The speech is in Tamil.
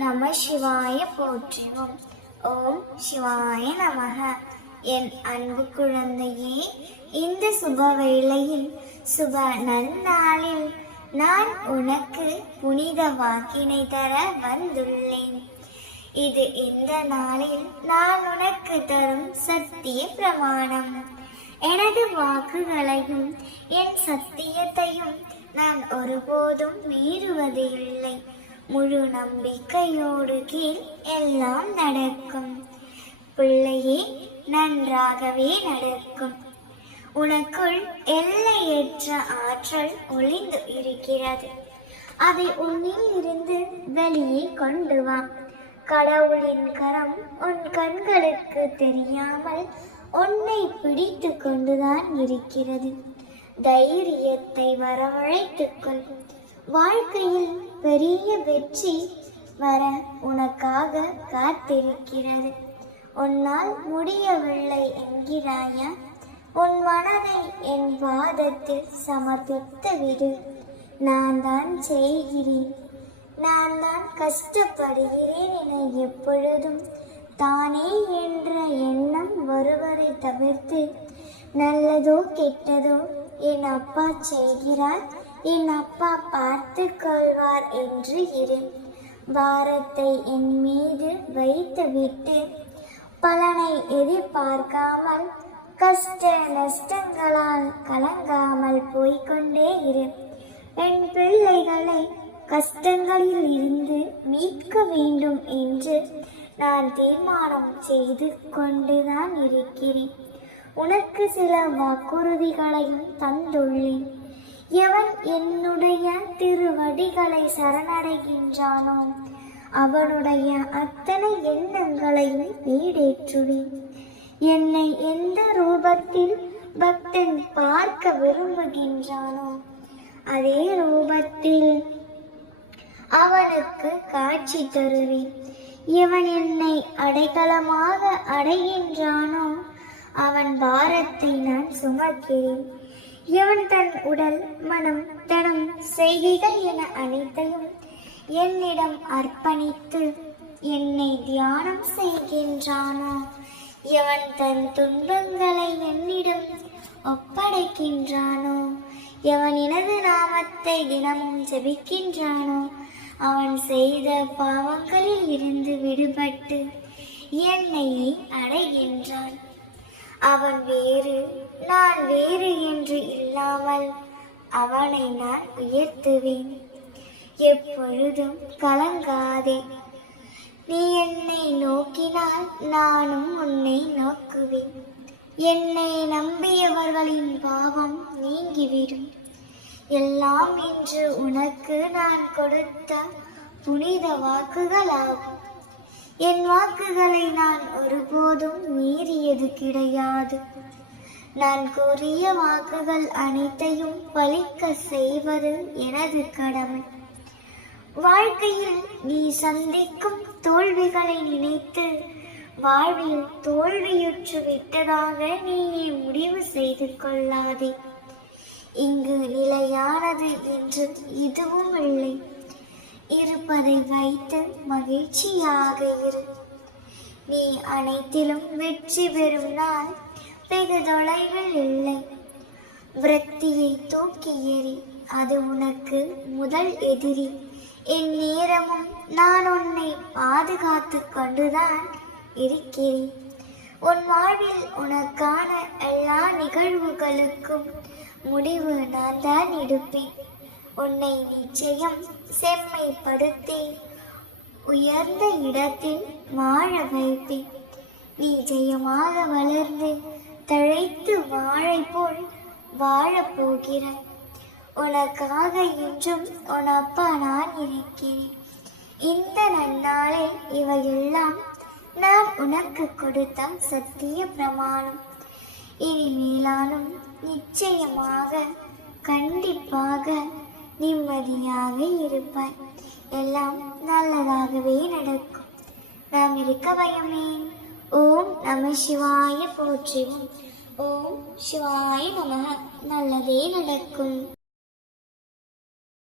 நம சிவாய போற்றுவோம் ஓம் சிவாய நமக. என் அன்பு குழந்தையே இந்த சுப வேளையில் சுப நன்னாளில் நான் உனக்கு புனித வாக்கினை தர வந்துள்ளேன். இது இந்த நாளில் நான் உனக்கு தரும் சத்திய பிரமாணம். எனது வாக்குகளையும் என் சத்தியத்தையும் நான் ஒருபோதும் மீறுவது இல்லை முழு நம்பிக்கையோடு கீழ் எல்லாம் நடக்கும். பிள்ளையே நன்றாகவே நடக்கும். உனக்குள் எல்லையற்ற ஆற்றல் ஒளிந்து இருக்கிறது. அதை உன்னில் இருந்து வெளியே கொண்டு வா. கடவுளின் கரம் உன் கண்களுக்கு தெரியாமல் உன்னை பிடித்து கொண்டுதான் இருக்கிறது. தைரியத்தை வரவழைத்துக் கொள். வாழ்க்கையில் பெரிய வெற்றி வர உனக்காக காத்திருக்கிறது. உன்னால் முடியவில்லை என்கிறாயா? உன் மனதை என் வாதத்தில் சமர்ப்பித்து விடு. நான் தான் செய்கிறேன். நான் தான் கஷ்டப்படுகிறேன் என எப்பொழுதும் தானே என்ற எண்ணம் வருவதை தவிர்த்து நல்லதோ கெட்டதோ என் அப்பா செய்கிறார். என் அப்பா பார்த்து கொள்வார் என்று இரு. பாரத்தை என் மீது வைத்துவிட்டு பலனை எதிர்பார்க்காமல் கஷ்ட நஷ்டங்களால் கலங்காமல் போய்க்கொண்டே இரு. என் பிள்ளைகளை கஷ்டங்களில் இருந்து மீட்க வேண்டும் என்று நான் தீர்மானம் செய்து கொண்டுதான் இருக்கிறேன். உனக்கு சில வாக்குறுதிகளையும் தந்துள்ளேன். எவன் என்னுடைய திருவடிகளை சரணடைகின்றானோ அவனுடைய அத்தனை எண்ணங்களையும் ஈடேற்றுவேன். என்னை எந்த ரூபத்தில் பக்தன் பார்க்க விரும்புகின்றானோ அதே ரூபத்தில் அவனுக்கு காட்சி தருவேன். இவன் என்னை அடைக்கலமாக அடைகின்றானோ அவன் பாரத்தை நான் சுமக்கிறேன். எவன் தன் உடல் மனம் தனம் செய்திகள் என அனைத்தையும் என்னிடம் அர்ப்பணித்து என்னை தியானம் செய்கின்றானோ? எவன் தன் துன்பங்களை என்னிடம் ஒப்படைக்கின்றானோ? எவன் எனது நாமத்தை தினமும் ஜபிக்கின்றானோ? அவன் செய்த பாவங்களில் இருந்து விடுபட்டு என்னை அடைகின்றான். அவன் வேறு நான் வேறு என்று இல்லாமல் அவனை நான் உயர்த்துவேன். எப்பொழுதும் கலங்காதே. நீ என்னை நோக்கினால் நானும் உன்னை நோக்குவேன். என்னை நம்பியவர்களின் பாவம் நீங்கிவிடும். எல்லாம் இன்று உனக்கு நான் கொடுத்த புனித வாக்குகளாகும். என் வாக்குகளை நான் ஒருபோதும் மீறியது கிடையாது. நான் கூறிய வாக்குகள் அனைத்தையும் பழிக்க செய்வது எனது கடமை. வாழ்க்கையில் நீ சந்திக்கும் தோல்விகளை நினைத்து வாழ்வில் தோல்வியுற்று விட்டதாக நீயே முடிவு செய்து கொள்ளாதே. இங்கு நிலையானது என்று இதுவும் இல்லை. மறை வைத்து மகிழ்ச்சியாக இரு. நீ அனைத்திலும் வெற்றி பெறும் நாள் வெகு தொலைவில் இல்லை. விரக்தியை தூக்கி எறி அது உனக்கு முதல் எதிரி. என் நேரமும் நான் உன்னை பாதுகாத்து கொண்டுதான் இருக்கிறேன். உன் வாழ்வில் உனக்கான எல்லா நிகழ்வுகளுக்கும் முடிவு நான் தான் எடுப்பேன். உன்னை நிச்சயம் செம்மைப்படுத்தி உயர்ந்த இடத்தில் வாழ வைப்பேன். நீ ஜெயமாக வளர்ந்து தழைத்து வாழை போல் வாழப்போகிறாய். உனக்காக என்றும் உன் அப்பா நான் இருக்கிறேன். இந்த நன்னாளில் இவையெல்லாம் நான் உனக்கு கொடுத்த சத்திய பிரமாணம். இனிமேலானும் நிச்சயமாக கண்டிப்பாக நிம்மதியாக இருப்பாய். எல்லாம் நல்லதாகவே நடக்கும். நாம் இருக்க பயமே. ஓம் நம சிவாய போற்றிவோம் ஓம் சிவாய நம. நல்லதே நடக்கும்.